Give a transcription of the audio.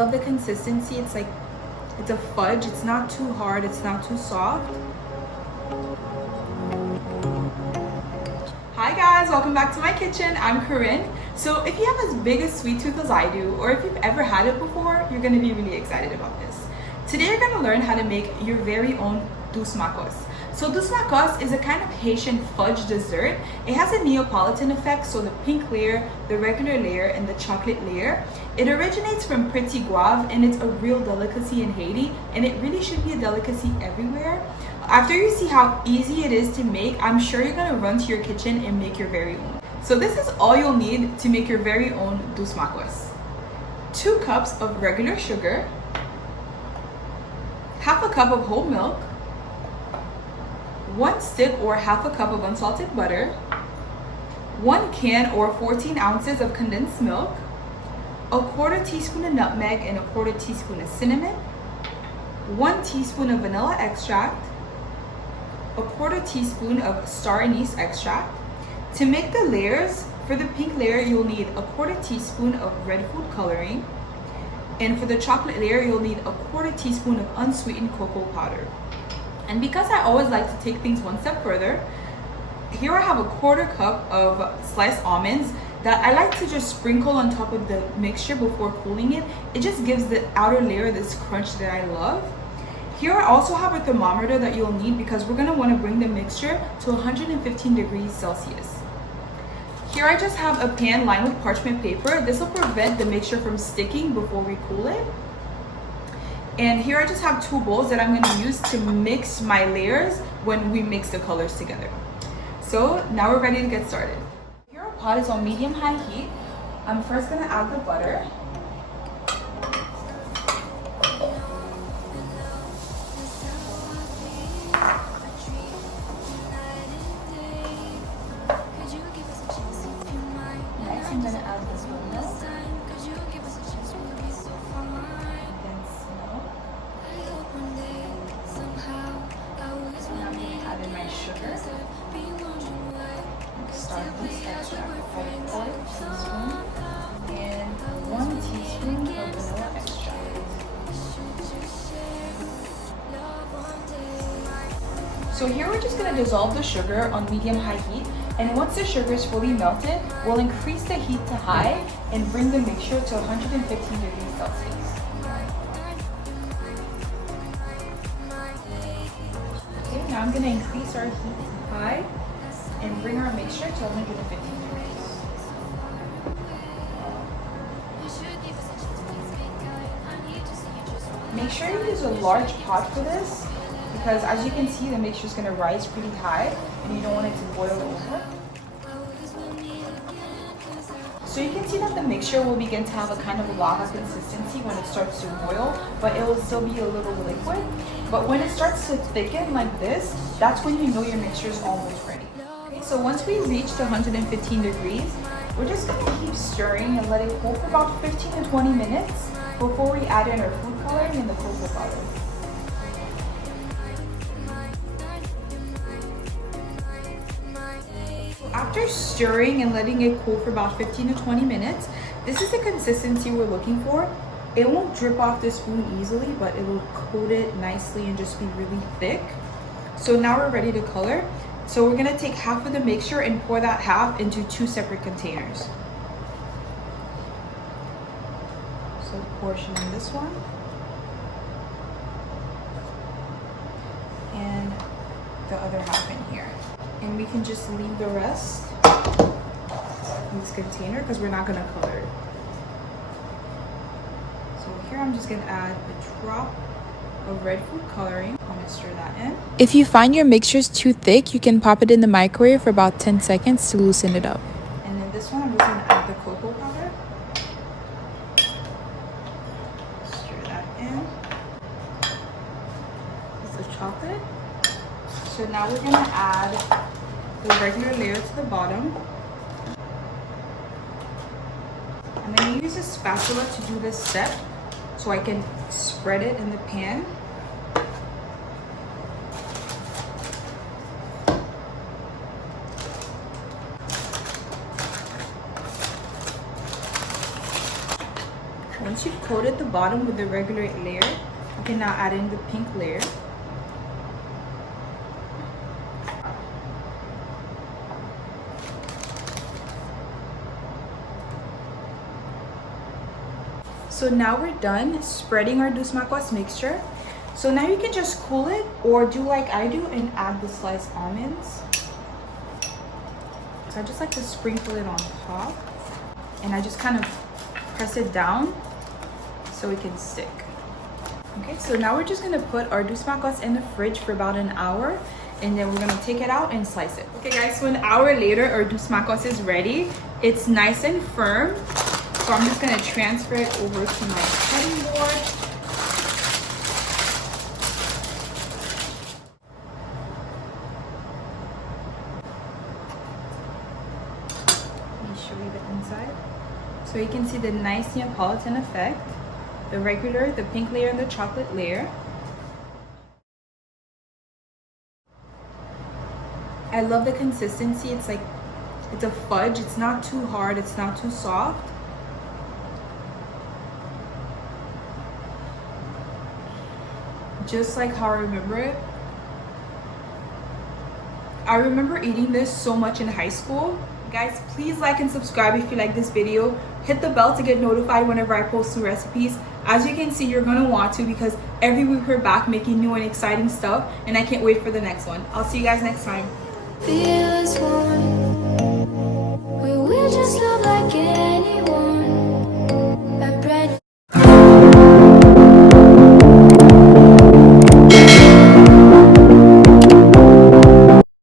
love the consistency. It's like, it's a fudge. It's not too hard, it's not too soft. Hi guys, welcome back to my kitchen. I'm Corinne. So if you have as big a sweet tooth as I do, or if you've ever had it before, you're gonna be really excited about this. Today you're gonna learn how to make your very own Dous Makos. So Dous Makos is a kind of Haitian fudge dessert. It has a neopolitan effect, so the pink layer, the regular layer, and the chocolate layer. It originates from Petit-Goave, and it's a real delicacy in Haiti, and it really should be a delicacy everywhere. After you see how easy it is to make, I'm sure you're gonna run to your kitchen and make your very own. So this is all you'll need to make your very own Dous Makos. 2 cups of regular sugar, half a cup of whole milk, 1 stick or half a cup of unsalted butter, 1 can or 14 ounces of condensed milk, a 1/4 teaspoon of nutmeg and a 1/4 teaspoon of cinnamon, 1 teaspoon of vanilla extract, a 1/4 teaspoon of star anise extract. To make the layers, for the pink layer, you'll need a 1/4 teaspoon of red food coloring. And for the chocolate layer, you'll need a 1/4 teaspoon of unsweetened cocoa powder. And because I always like to take things one step further, here I have a 1/4 cup of sliced almonds that I like to just sprinkle on top of the mixture before cooling it. It just gives the outer layer this crunch that I love. Here I also have a thermometer that you'll need because we're gonna wanna bring the mixture to 115 degrees Celsius. Here I just have a pan lined with parchment paper. This will prevent the mixture from sticking before we cool it. And here I just have 2 bowls that I'm gonna use to mix my layers when we mix the colors together. So now we're ready to get started. Here our pot is on medium-high heat. I'm first gonna add the butter. Next I'm gonna add this milk. Sugar. Start this extract with 1/4 teaspoon and 1 teaspoon of vanilla extract. So here we're just going to dissolve the sugar on medium-high heat, and once the sugar is fully melted, we'll increase the heat to high and bring the mixture to 115 degrees Celsius. Now I'm going to increase our heat to high and bring our mixture to 115 degrees. Make sure you use a large pot for this because as you can see the mixture is going to rise pretty high and you don't want it to boil over. So you can see that the mixture will begin to have a kind of lava consistency when it starts to boil, but it will still be a little liquid. But when it starts to thicken like this, that's when you know your mixture is almost ready. Okay, so once we reach the 115 degrees, we're just going to keep stirring and let it cool for about 15 to 20 minutes before we add in our food coloring and the cocoa powder. After stirring and letting it cool for about 15 to 20 minutes, this is the consistency we're looking for. It won't drip off the spoon easily, but it will coat it nicely and just be really thick. So now we're ready to color. So we're gonna take half of the mixture and pour that half into 2 separate containers. So portion in this one. And the other half in here. And we can just leave the rest in this container because we're not gonna color it. So here I'm just gonna add a drop of red food coloring. I'm gonna stir that in. If you find your mixtures too thick, you can pop it in the microwave for about 10 seconds to loosen it up. And then this one, I'm just gonna add the cocoa powder. Stir that in. This is the chocolate. So now we're gonna add the regular layer to the bottom. I'm gonna use a spatula to do this step so I can spread it in the pan. Once you've coated the bottom with the regular layer, you can now add in the pink layer. So now we're done spreading our Dous Makos mixture. So now you can just cool it or do like I do and add the sliced almonds. So I just like to sprinkle it on top and I just kind of press it down so it can stick. Okay, so now we're just gonna put our Dous Makos in the fridge for about an hour and then we're gonna take it out and slice it. Okay guys, so an hour later our Dous Makos is ready. It's nice and firm. So I'm just gonna transfer it over to my cutting board. Let me show you the inside. So you can see the nice neopolitan effect, the regular, the pink layer, and the chocolate layer. I love the consistency. It's like, it's a fudge. It's not too hard, it's not too soft. Just like how I remember it. I remember eating this so much in high school. Guys, please like and subscribe if you like this video. Hit the bell to get notified whenever I post new recipes. As you can see, you're gonna want to because every week we're back making new and exciting stuff and I can't wait for the next one. I'll see you guys next time. Feel as one. We